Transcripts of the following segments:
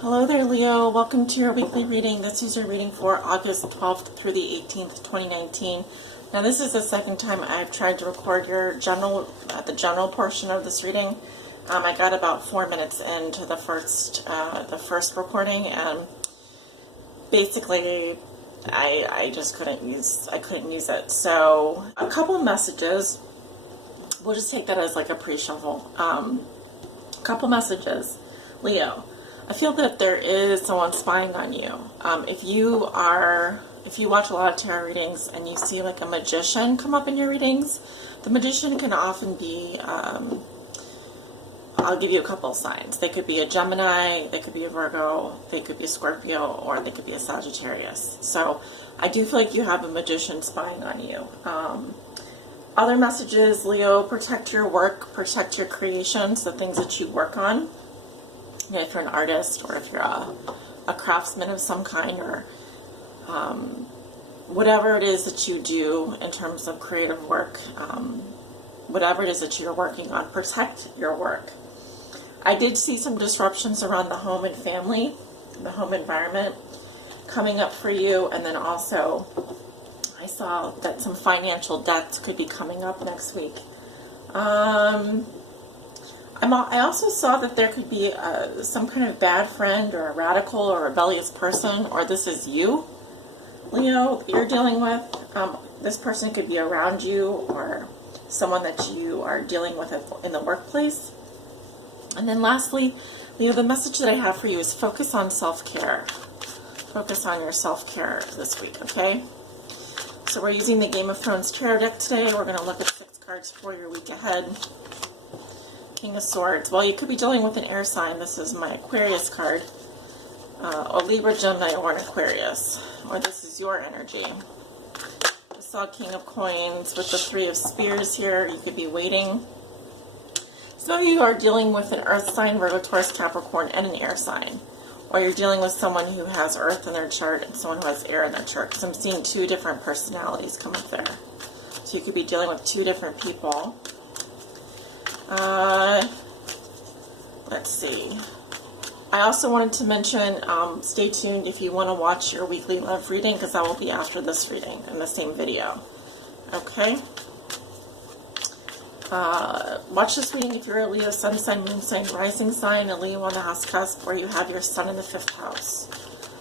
Hello there, Leo. Welcome to your weekly reading. This is your reading for August 12th through the 18th, 2019. Now, this is the second time I've tried to record your the general portion of this reading. I got about 4 minutes into the first recording, and basically, I just couldn't use it. So, a couple of messages. We'll just take that as like a pre-shuffle. A couple messages, Leo. I feel that there is someone spying on you. If you watch a lot of tarot readings and you see like a magician come up in your readings, the magician can often be, I'll give you a couple of signs. They could be a Gemini, they could be a Virgo, they could be a Scorpio, or they could be a Sagittarius. So I do feel like you have a magician spying on you. Other messages, Leo, protect your work, protect your creations, the things that you work on. If you're an artist, or if you're a craftsman of some kind, or whatever it is that you do in terms of creative work, whatever it is that you're working on, protect your work. I did see some disruptions around the home and family, the home environment coming up for you, and then also I saw that some financial debts could be coming up next week. I also saw that there could be some kind of bad friend or a radical or rebellious person, or this is you, Leo, you're dealing with. This person could be around you or someone that you are dealing with in the workplace. And then lastly, Leo, the message that I have for you is focus on self-care. Focus on your self-care this week, okay? So we're using the Game of Thrones tarot deck today. We're going to look at 6 cards for your week ahead. King of Swords. Well, you could be dealing with an air sign. This is my Aquarius card. A Libra, Gemini, or an Aquarius. Or this is your energy. I saw King of Coins with the 3 of Spears here. You could be waiting. Some of you are dealing with an earth sign, Virgo, Taurus, Capricorn, and an air sign. Or you're dealing with someone who has earth in their chart and someone who has air in their chart. Because I'm seeing 2 different personalities come up there. So you could be dealing with 2 different people. Let's see. I also wanted to mention, stay tuned if you want to watch your weekly love reading, because that will be after this reading in the same video. Okay? Watch this reading if you're a Leo, sun sign, moon sign, rising sign, a Leo on the house cusp, or you have your sun in the 5th house.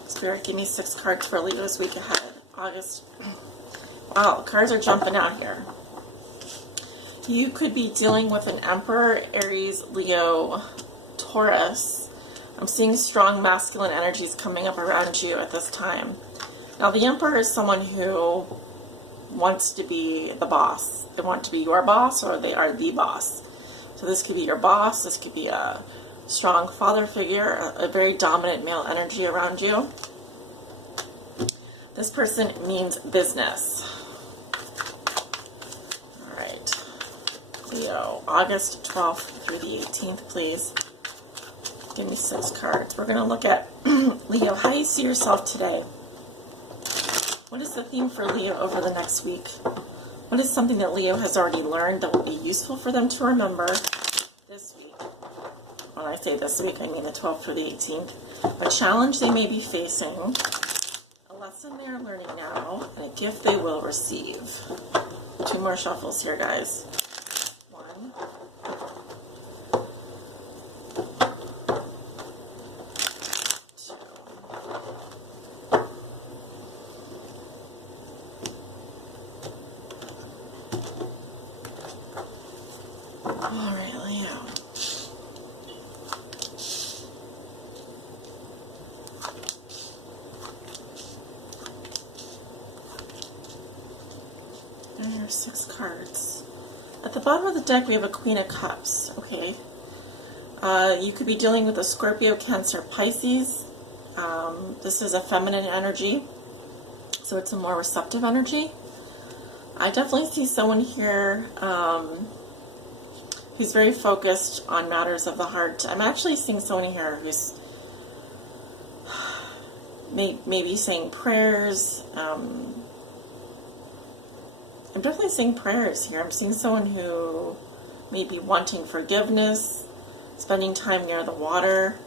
Spirit, give me 6 cards for Leo's week ahead. August. Wow, cards are jumping out here. You could be dealing with an Emperor, Aries, Leo, Taurus. I'm seeing strong masculine energies coming up around you at this time. Now, the Emperor is someone who wants to be the boss. They want to be your boss, or they are the boss. So this could be your boss. This could be a strong father figure, a very dominant male energy around you. This person means business. Leo, August 12th through the 18th, please. Give me 6 cards. We're going to look at, Leo, how you see yourself today. What is the theme for Leo over the next week? What is something that Leo has already learned that will be useful for them to remember this week? When I say this week, I mean the 12th through the 18th. A challenge they may be facing, a lesson they are learning now, and a gift they will receive. 2 more shuffles here, guys. Alright, Leo. And there's 6 cards. At the bottom of the deck, we have a Queen of Cups. Okay. You could be dealing with a Scorpio, Cancer, Pisces. This is a feminine energy, so it's a more receptive energy. I definitely see someone here who's very focused on matters of the heart. I'm actually seeing someone here who's maybe saying prayers. I'm definitely seeing prayers here. I'm seeing someone who may be wanting forgiveness, spending time near the water.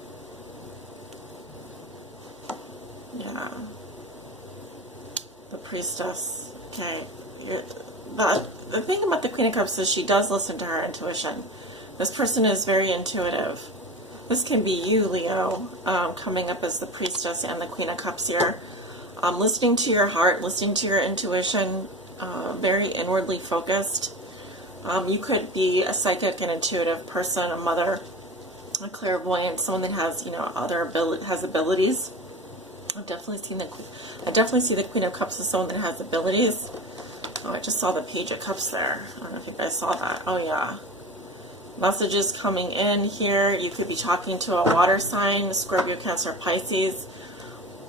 Priestess. Okay. But the thing about the Queen of Cups is she does listen to her intuition. This person is very intuitive. This can be you, Leo, coming up as the Priestess and the Queen of Cups here. Listening to your heart, listening to your intuition, very inwardly focused. You could be a psychic and intuitive person, a mother, a clairvoyant, someone that has, has abilities. I definitely see the Queen of Cups as someone that has abilities. Oh, I just saw the Page of Cups there. I don't know if you guys saw that. Oh yeah. Messages coming in here. You could be talking to a water sign, Scorpio, Cancer, Pisces,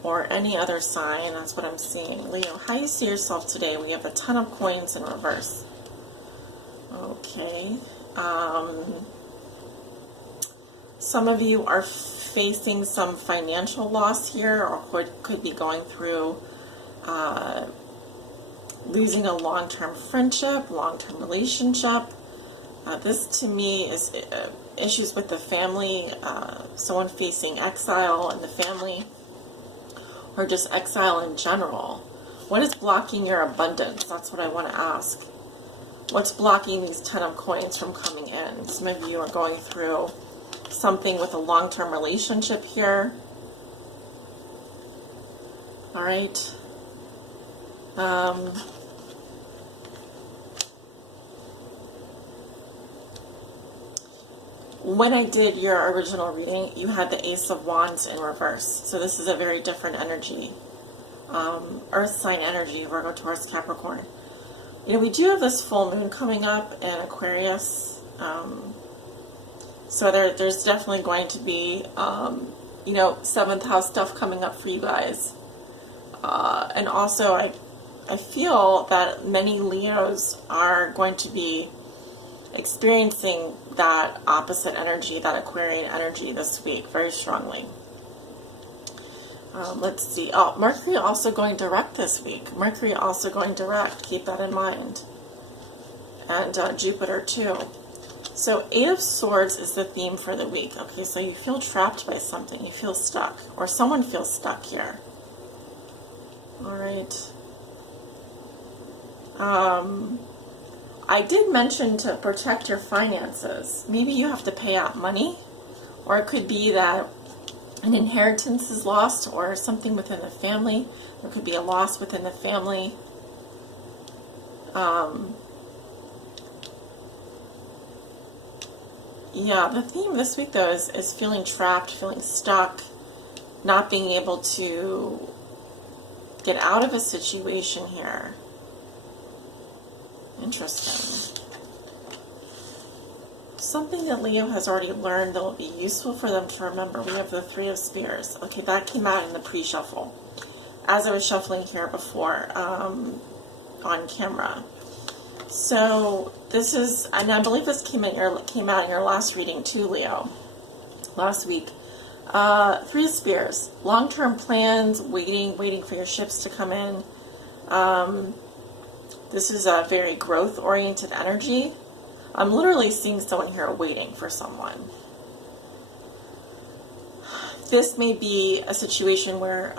or any other sign. That's what I'm seeing. Leo, how you see yourself today? We have a ton of coins in reverse. Okay. Some of you are facing some financial loss here, or could be going through losing a long-term friendship, long-term relationship. This to me is issues with the family, someone facing exile in the family, or just exile in general. What is blocking your abundance? That's what I want to ask. What's blocking these 10 of coins from coming in? Some of you are going through something with a long-term relationship here. All right. When I did your original reading, you had the Ace of Wands in reverse. So this is a very different energy. Earth sign energy, Virgo, Taurus, Capricorn. We do have this full moon coming up in Aquarius. So there's definitely going to be, 7th house stuff coming up for you guys. And also, I feel that many Leos are going to be experiencing that opposite energy, that Aquarian energy this week very strongly. Let's see. Oh, Mercury also going direct this week. Mercury also going direct. Keep that in mind. And Jupiter too. So 8 of Swords is the theme for the week. Okay, so you feel trapped by something. You feel stuck. Or someone feels stuck here. All right. I did mention to protect your finances. Maybe you have to pay out money, or it could be that an inheritance is lost, or something within the family. There could be a loss within the family. Yeah, the theme this week, though, is feeling trapped, feeling stuck, not being able to get out of a situation here. Interesting. Something that Leo has already learned that will be useful for them to remember. We have the 3 of Spears. Okay, that came out in the pre-shuffle. As I was shuffling here before on camera. So this is, and I believe this came out in your last reading too, Leo, last week. 3 of Spears. Long-term plans, waiting for your ships to come in. This is a very growth-oriented energy. I'm literally seeing someone here waiting for someone. This may be a situation where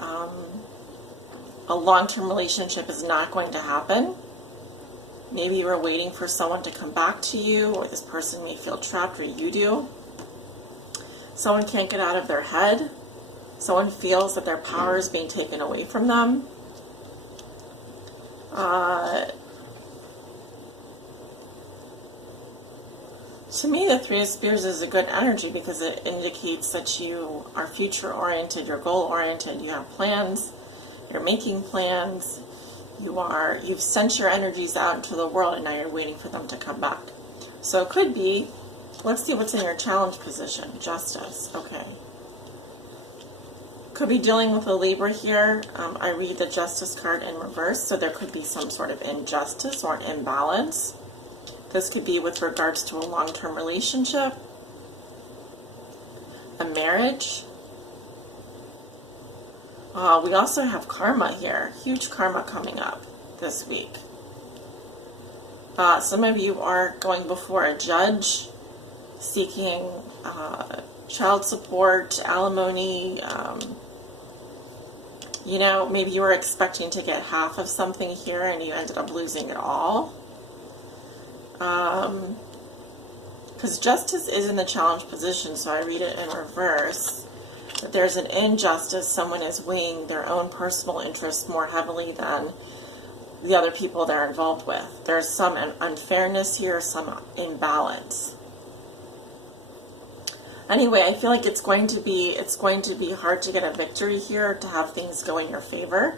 a long-term relationship is not going to happen. Maybe you are waiting for someone to come back to you, or this person may feel trapped, or you do. Someone can't get out of their head. Someone feels that their power is being taken away from them. To me, the 3 of Spears is a good energy because it indicates that you are future-oriented, you're goal-oriented, you have plans, you're making plans, you've sent your energies out into the world, and now you're waiting for them to come back. So it could be, let's see what's in your challenge position. Justice, okay. Could be dealing with a Libra here. I read the Justice card in reverse, so there could be some sort of injustice or imbalance. This could be with regards to a long-term relationship, a marriage. We also have karma here, huge karma coming up this week. Some of you are going before a judge, seeking child support, alimony, You know, maybe you were expecting to get half of something here and you ended up losing it all. Because justice is in the challenge position, so I read it in reverse. That there's an injustice, someone is weighing their own personal interests more heavily than the other people they're involved with. There's some unfairness here, some imbalance. Anyway, I feel like it's going to be hard to get a victory here, to have things go in your favor.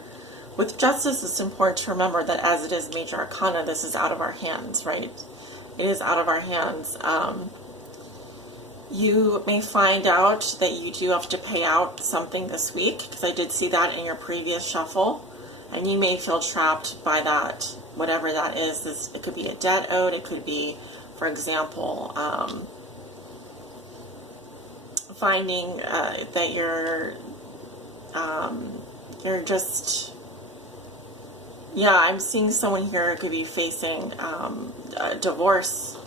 With justice, it's important to remember that as it is major arcana, this is out of our hands, right? It is out of our hands. You may find out that you do have to pay out something this week, because I did see that in your previous shuffle, and you may feel trapped by that, whatever that is. It could be a debt owed, it could be, for example, finding that you're just, yeah, I'm seeing someone here who could be facing a divorce,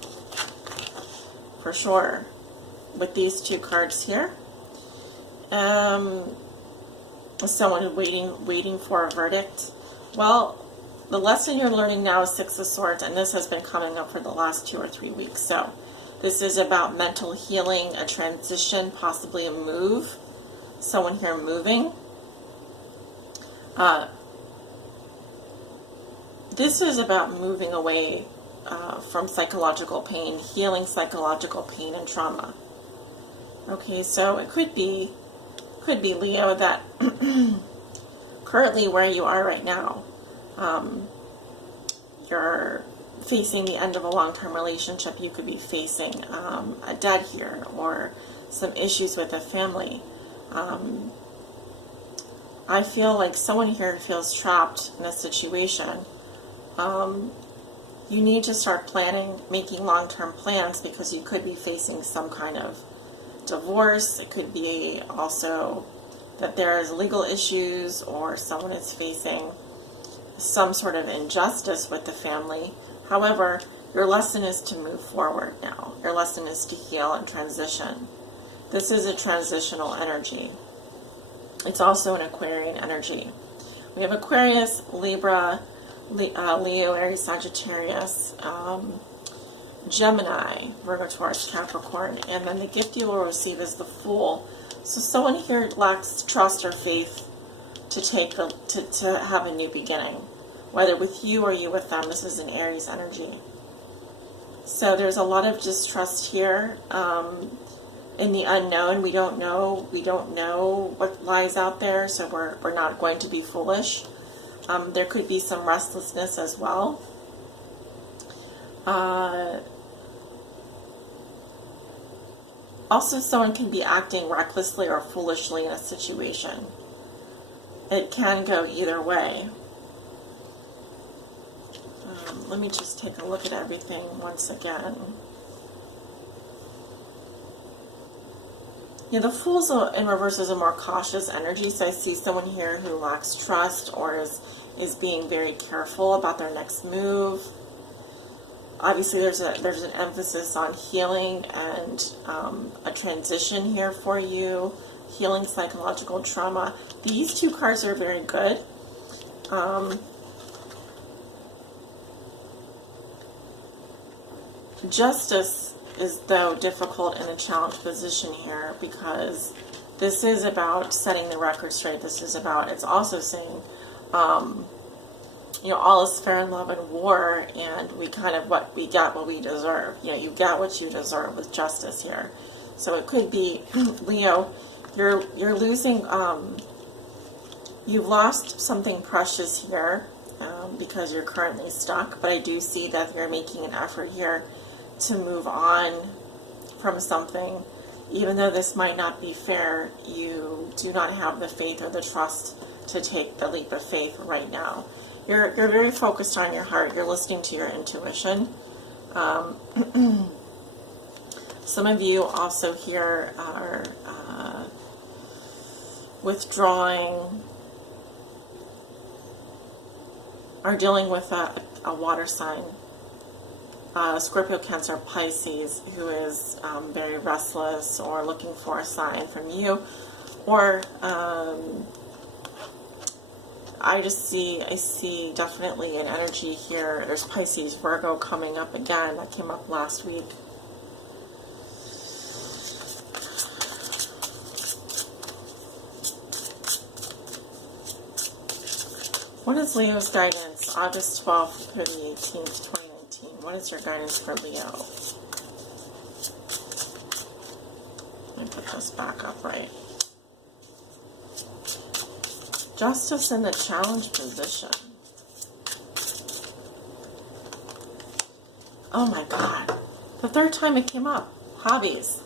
for sure, with these two cards here. Someone waiting for a verdict. Well, the lesson you're learning now is Six of Swords, and this has been coming up for the last 2 or 3 weeks. So this is about mental healing, a transition, possibly a move. Someone here moving. This is about moving away from psychological pain, healing psychological pain and trauma. Okay, so it could be Leo, that currently where you are right now, you're facing the end of a long-term relationship. You could be facing a debt here, or some issues with a family. I feel like someone here feels trapped in a situation. You need to start planning, making long-term plans, because you could be facing some kind of divorce. It could be also that there's legal issues, or someone is facing some sort of injustice with the family. However, your lesson is to move forward now. Your lesson is to heal and transition. This is a transitional energy. It's also an Aquarian energy. We have Aquarius, Libra, Leo, Aries, Sagittarius, Gemini, Virgo, Taurus, Capricorn, and then the gift you will receive is the Fool. So someone here lacks trust or faith to to have a new beginning, whether with you or you with them. This is an Aries energy. So there's a lot of distrust here in the unknown. We don't know what lies out there, so we're not going to be foolish. There could be some restlessness as well. Also, someone can be acting recklessly or foolishly in a situation. It can go either way. Let me just take a look at everything once again. Yeah, the Fool's in reverse is a more cautious energy, so I see someone here who lacks trust, or is being very careful about their next move. Obviously, there's an emphasis on healing and a transition here for you, healing psychological trauma. These two cards are very good. Justice is, though, difficult in a challenge position here, because this is about setting the record straight. This is about, it's also saying, all is fair in love and war, and we get what we deserve. You get what you deserve with justice here. So it could be, Leo, you're losing, you've lost something precious here because you're currently stuck, but I do see that you're making an effort here to move on from something. Even though this might not be fair, you do not have the faith or the trust to take the leap of faith right now. You're very focused on your heart. You're listening to your intuition. Some of you also here are withdrawing, are dealing with a water sign. Scorpio, Cancer, Pisces, who is very restless or looking for a sign from you, or I see definitely an energy here. There's Pisces, Virgo coming up again. That came up last week. What is Leo's guidance? August 12th through the 18th, 2019. What is your guidance for Leo? Let me put this back up right. Justice in the challenge position. Oh my God. The third time it came up. Hobbies.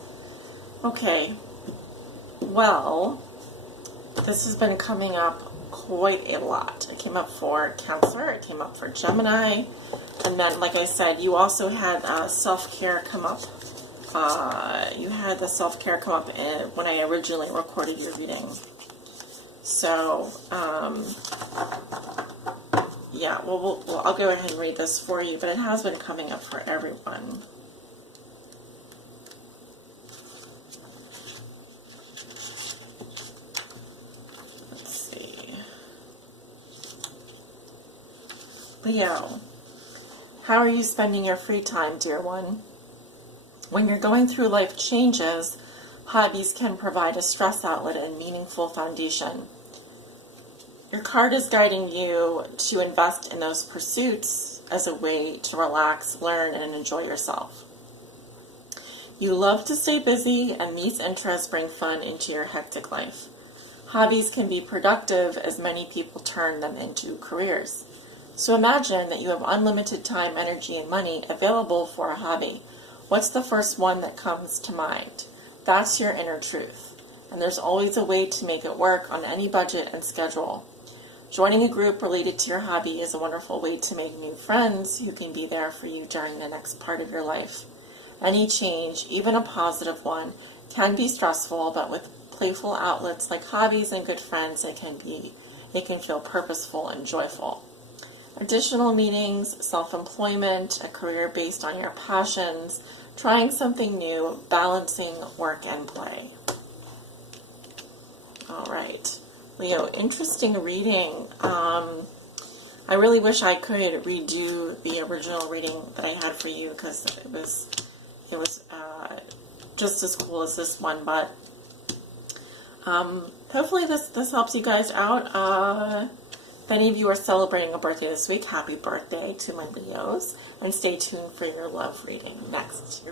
Okay. Well, this has been coming up quite a lot. It came up for Cancer. It came up for Gemini. And then, like I said, you also had self-care come up. You had the self-care come up when I originally recorded your reading. So, yeah, well, I'll go ahead and read this for you, but it has been coming up for everyone. Let's see. Leo, how are you spending your free time, dear one? When you're going through life changes, hobbies can provide a stress outlet and meaningful foundation. Your card is guiding you to invest in those pursuits as a way to relax, learn, and enjoy yourself. You love to stay busy, and these interests bring fun into your hectic life. Hobbies can be productive as many people turn them into careers. So imagine that you have unlimited time, energy, and money available for a hobby. What's the first one that comes to mind? That's your inner truth. And there's always a way to make it work on any budget and schedule. Joining a group related to your hobby is a wonderful way to make new friends who can be there for you during the next part of your life. Any change, even a positive one, can be stressful, but with playful outlets like hobbies and good friends, it can feel purposeful and joyful. Additional meetings, self-employment, a career based on your passions, trying something new, balancing work and play. All right. Leo, interesting reading. I really wish I could redo the original reading that I had for you, because it was just as cool as this one. But hopefully this helps you guys out. If any of you are celebrating a birthday this week, happy birthday to my Leos, and stay tuned for your love reading next.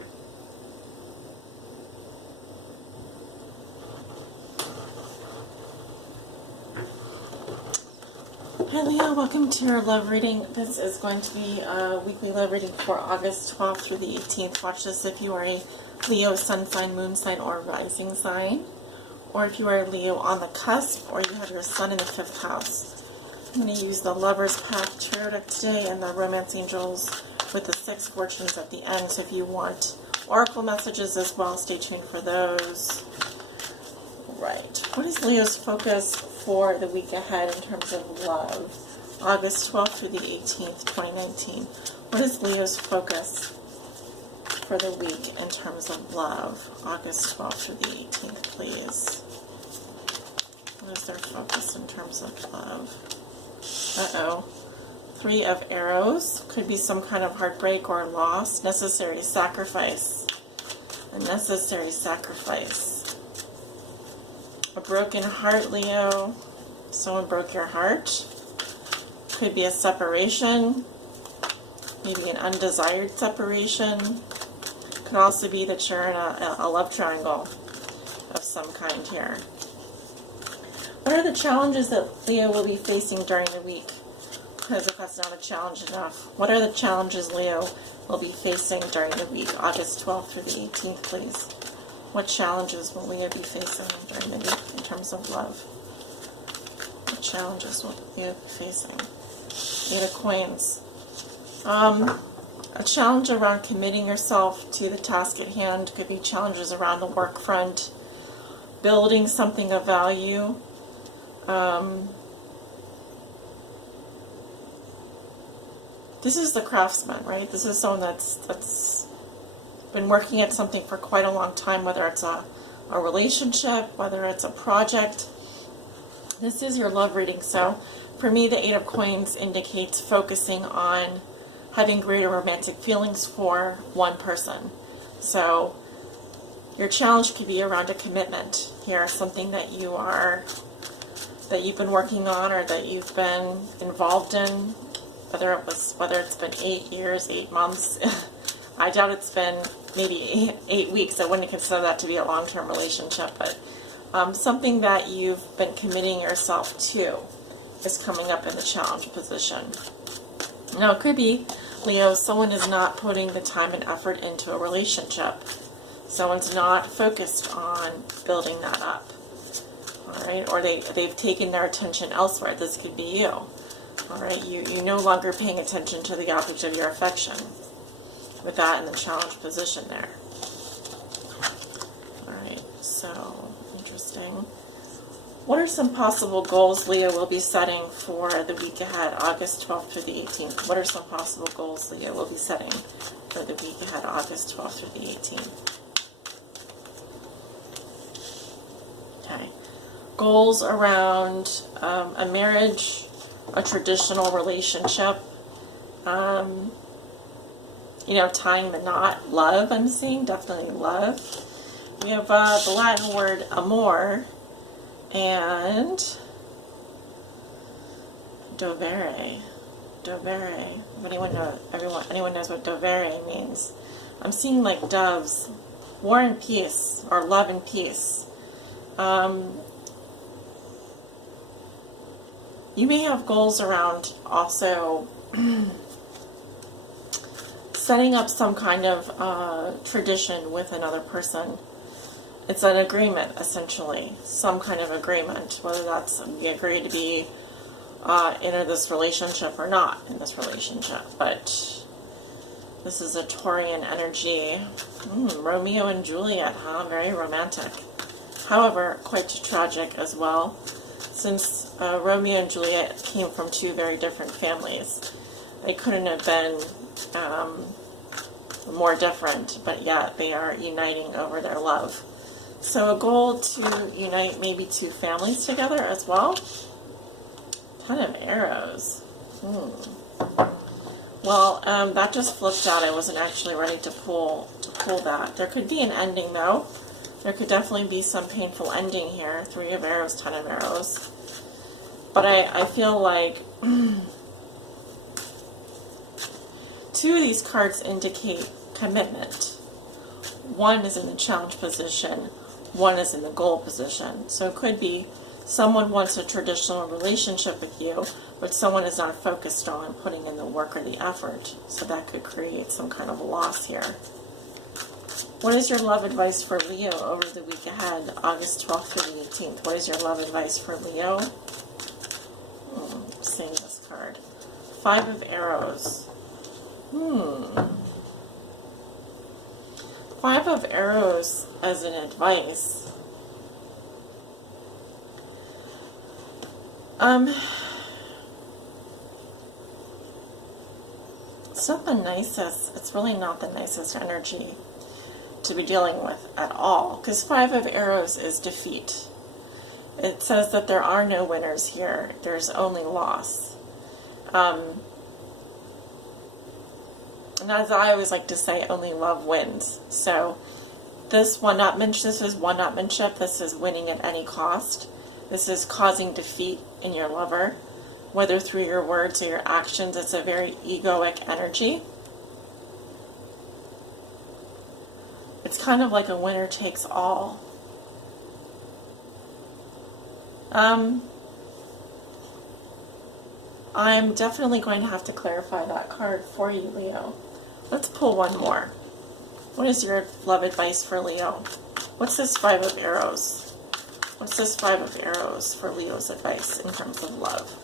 Hi Leo, welcome to your love reading. This is going to be a weekly love reading for August 12th through the 18th. Watch this if you are a Leo sun sign, moon sign, or rising sign, or if you are a Leo on the cusp, or you have your sun in the 5th house. I'm going to use the Lover's Path Tarot deck today and the Romance Angels with the 6 fortunes at the end. So if you want oracle messages as well, stay tuned for those. Right. What is Leo's focus for the week ahead in terms of love? August 12th through the 18th, 2019. What is Leo's focus for the week in terms of love? August 12th through the 18th, please. What is their focus in terms of love? Uh-oh. 3 of Arrows. Could be some kind of heartbreak or loss. Necessary sacrifice. A necessary sacrifice. A broken heart, Leo. Someone broke your heart. Could be a separation. Maybe an undesired separation. Could also be that you're in a love triangle of some kind here. What are the challenges that Leo will be facing during the week? Because if that's not a challenge enough, what are the challenges Leo will be facing during the week? August 12th through the 18th, please. What challenges will Leo be facing during the week in terms of love? What challenges will Leo be facing? 8 of Coins. A challenge around committing yourself to the task at hand. Could be challenges around the work front. Building something of value. This is the craftsman, right? This is someone that's been working at something for quite a long time, whether it's a relationship, whether it's a project. This is your love reading, so for me the Eight of Coins indicates focusing on having greater romantic feelings for one person. So your challenge could be around a commitment here, something that you've been working on or that you've been involved in, whether it's been 8 years, 8 months. I doubt it's been maybe 8 weeks. I wouldn't consider that to be a long-term relationship, but something that you've been committing yourself to is coming up in the challenge position. Now, it could be, Leo, someone is not putting the time and effort into a relationship. Someone's not focused on building that up. All right, or they've taken their attention elsewhere. This could be you. All right, you're no longer paying attention to the object of your affection with that in the challenge position there. All right, so interesting. What are some possible goals Leo will be setting for the week ahead, August 12th through the 18th? What are some possible goals Leo will be setting for the week ahead, August 12th through the 18th? Okay. Goals around a marriage, a traditional relationship, tying the knot, love, I'm seeing, definitely love. We have the Latin word amor and dovere. Dovere. If anyone knows what dovere means. I'm seeing like doves, war and peace, or love and peace. You may have goals around also setting up some kind of tradition with another person. It's an agreement, essentially, some kind of agreement, whether that's we agree to be enter this relationship or not in this relationship. But this is a Taurian energy. Romeo and Juliet, huh? Very romantic. However, quite tragic as well, since Romeo and Juliet came from two very different families. They couldn't have been more different, but yet they are uniting over their love. So a goal to unite maybe two families together as well. 10 of arrows. Well, that just flipped out. I wasn't actually ready to pull that. There could be an ending though. There could definitely be some painful ending here. 3 of arrows, 10 of arrows. But I feel like 2 of these cards indicate commitment. 1 is in the challenge position. 1 is in the goal position. So it could be someone wants a traditional relationship with you, but someone is not focused on putting in the work or the effort. So that could create some kind of a loss here. What is your love advice for Leo over the week ahead, August 12th through the 18th? What is your love advice for Leo? Seeing this card. 5 of arrows. 5 of arrows as an advice. It's not the nicest. It's really not the nicest energy to be dealing with at all, because 5 of arrows is defeat. It says that there are no winners here. There's only loss. And as I always like to say, only love wins. So this is one-upmanship. This is winning at any cost. This is causing defeat in your lover, whether through your words or your actions. It's a very egoic energy. It's kind of like a winner takes all. I'm definitely going to have to clarify that card for you, Leo. Let's pull one more. What is your love advice for Leo? What's this 5 of arrows? What's this 5 of arrows for Leo's advice in terms of love?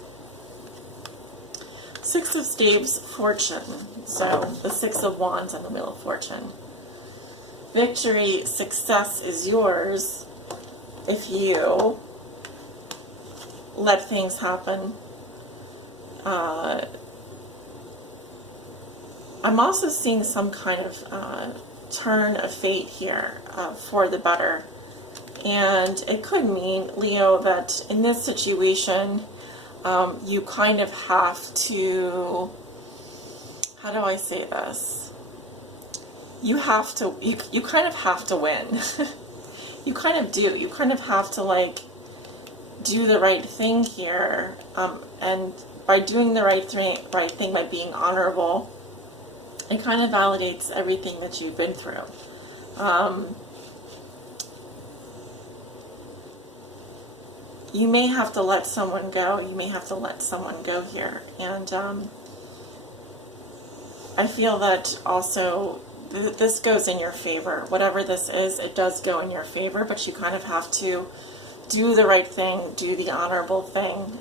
6 of staves, fortune. So the 6 of wands on the wheel of fortune. Victory, success is yours if you let things happen. I'm also seeing some kind of turn of fate here for the better And it could mean, Leo, that in this situation, you kind of have to, how do I say this? You kind of have to win. You kind of do. You kind of have to, like, do the right thing here. And by doing the right thing, by being honorable, it kind of validates everything that you've been through. You may have to let someone go. You may have to let someone go here. And I feel that also this goes in your favor. Whatever this is, it does go in your favor, but you kind of have to do the right thing, do the honorable thing,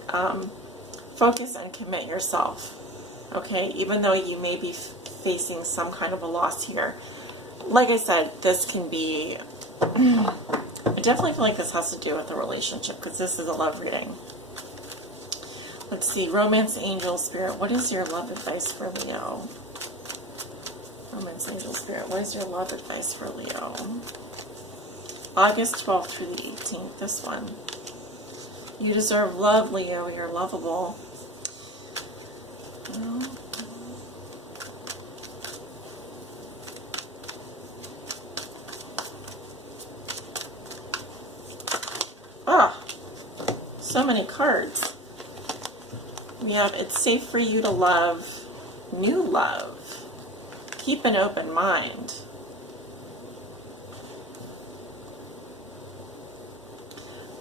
focus and commit yourself, okay? Even though you may be facing some kind of a loss here. Like I said, this can be, I definitely feel like this has to do with the relationship, because this is a love reading. Let's see, Romance Angel Spirit, what is your love advice for Leo? Romance Angel Spirit, what is your love advice for Leo? August 12th through the 18th, this one. You deserve love, Leo. You're lovable. So many cards. We have, it's safe for you to love new love. Keep an open mind.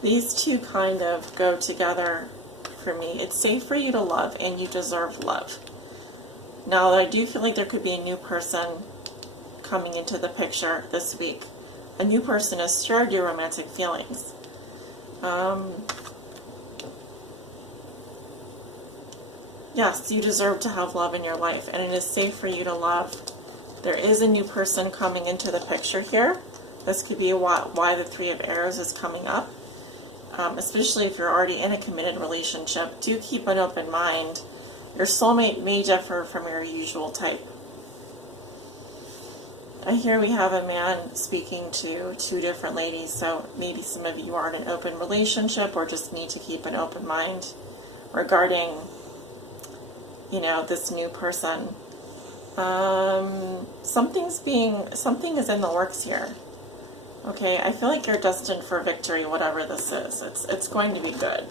These two kind of go together for me. It's safe for you to love, and you deserve love. Now, I do feel like there could be a new person coming into the picture this week. A new person has stirred your romantic feelings. Yes, you deserve to have love in your life, and it is safe for you to love. There is a new person coming into the picture here. This could be why the Three of Arrows is coming up. Especially if you're already in a committed relationship. Do keep an open mind. Your soulmate may differ from your usual type. And here we have a man speaking to two different ladies, so maybe some of you are in an open relationship or just need to keep an open mind regarding, you know, this new person. Something is in the works here. Okay, I feel like you're destined for victory, whatever this is. It's going to be good.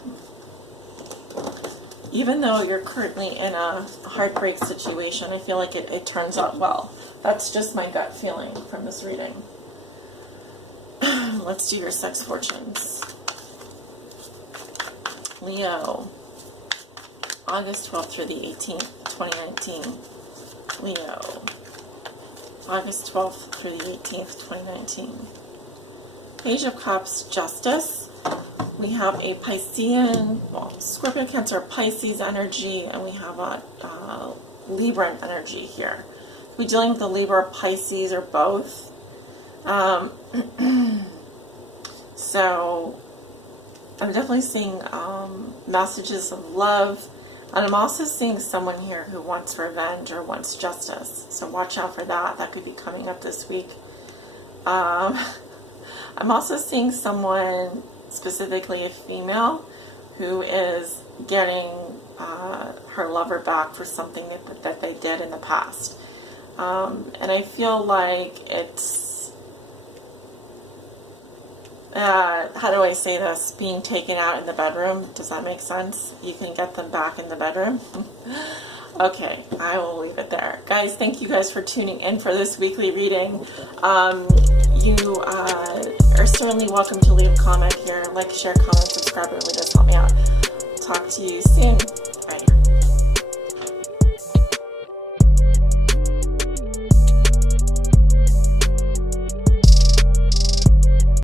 Even though you're currently in a heartbreak situation, I feel like it turns out well. That's just my gut feeling from this reading. Let's do your sex fortunes. Leo, August 12th through the 18th, 2019. Leo, August 12th through the 18th, 2019. Page of Cups, Justice. We have a Piscean, well, Scorpio, Cancer, Pisces energy, and we have a Libran energy here. We're dealing with the Libra, Pisces, or both. So I'm definitely seeing messages of love, and I'm also seeing someone here who wants revenge or wants justice. So watch out for that. That could be coming up this week. I'm also seeing someone, specifically a female, who is getting her lover back for something that they did in the past. And I feel like it's, how do I say this, being taken out in the bedroom. Does that make sense? You can get them back in the bedroom. Okay, I will leave it there. Guys, thank you guys for tuning in for this weekly reading. You are certainly welcome to leave a comment here. Like, share, comment, subscribe. It really does help me out. Talk to you soon.